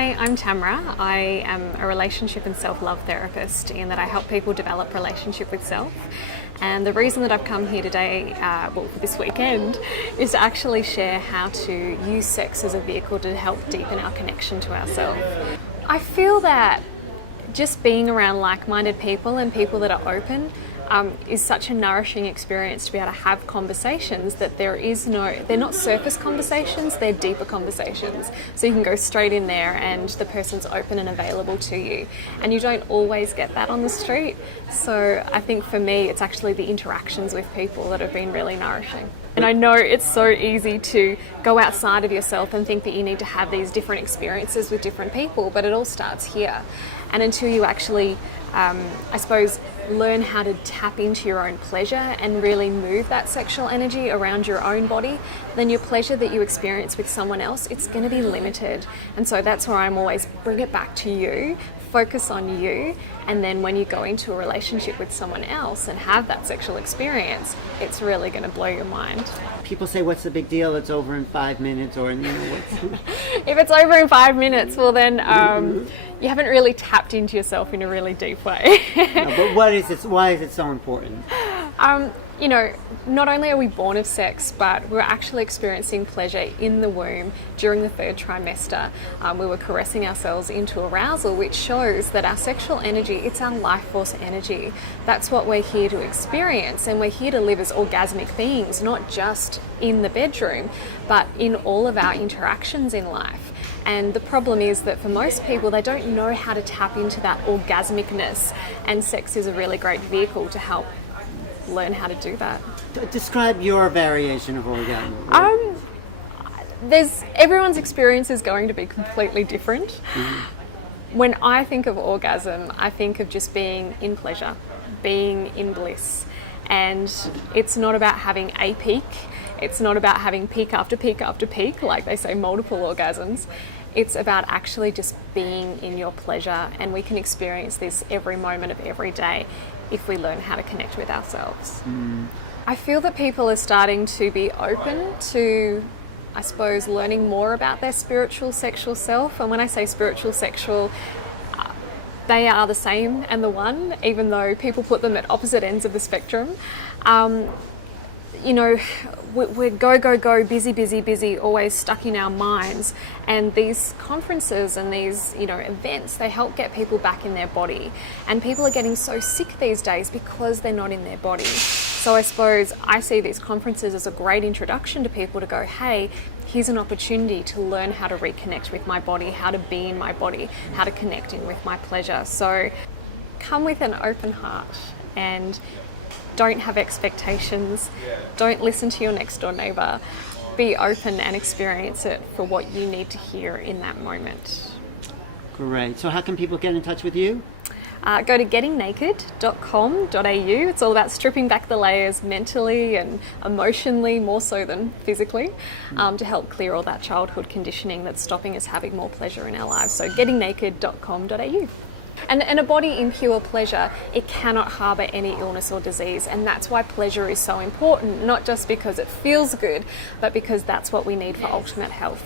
Hi, I'm Tamra. I am a relationship and self-love therapist in that I help people develop relationship with self. And the reason that I've come here today, for this weekend, is to actually share how to use sex as a vehicle to help deepen our connection to ourselves. I feel that just being around like-minded people and people that are open is such a nourishing experience to be able to have conversations that they're not surface conversations, they're deeper conversations. So you can go straight in there and the person's open and available to you. And you don't always get that on the street. So I think for me, it's actually the interactions with people that have been really nourishing. And I know it's so easy to go outside of yourself and think that you need to have these different experiences with different people, but it all starts here. And until you actually, learn how to tap into your own pleasure and really move that sexual energy around your own body, then your pleasure that you experience with someone else, it's going to be limited. And so that's where I'm always bring it back to you, focus on you, and then when you go into a relationship with someone else and have that sexual experience, it's really going to blow your mind. People say, what's the big deal? It's over in 5 minutes, or If it's over in 5 minutes, well then you haven't really tapped into yourself in a really deep way. No, but what is it? Why is it so important? Not only are we born of sex, but we're actually experiencing pleasure in the womb during the 3rd trimester. We were caressing ourselves into arousal, which shows that our sexual energy, it's our life force energy. That's what we're here to experience, and we're here to live as orgasmic beings, not just in the bedroom, but in all of our interactions in life. And the problem is that for most people, they don't know how to tap into that orgasmicness, and sex is a really great vehicle to help learn how to do that. Describe your variation of orgasm. Everyone's experience is going to be completely different. Mm-hmm. When I think of orgasm, I think of just being in pleasure, being in bliss. And it's not about having a peak. It's not about having peak after peak after peak, like they say, multiple orgasms. It's about actually just being in your pleasure, and we can experience this every moment of every day if we learn how to connect with ourselves. Mm. I feel that people are starting to be open to, learning more about their spiritual sexual self. And when I say spiritual sexual, they are the same and the one, even though people put them at opposite ends of the spectrum. We're go, busy, always stuck in our minds. And these conferences and these, events, they help get people back in their body. And people are getting so sick these days because they're not in their body. So I suppose I see these conferences as a great introduction to people to go, hey, here's an opportunity to learn how to reconnect with my body, how to be in my body, how to connect in with my pleasure. So come with an open heart and don't have expectations. Don't listen to your next door neighbour. Be open and experience it for what you need to hear in that moment. Great. So how can people get in touch with you? Go to gettingnaked.com.au. It's all about stripping back the layers mentally and emotionally, more so than physically, to help clear all that childhood conditioning that's stopping us having more pleasure in our lives. So gettingnaked.com.au. And a body in pure pleasure, it cannot harbour any illness or disease, and that's why pleasure is so important, not just because it feels good, but because that's what we need for ultimate health.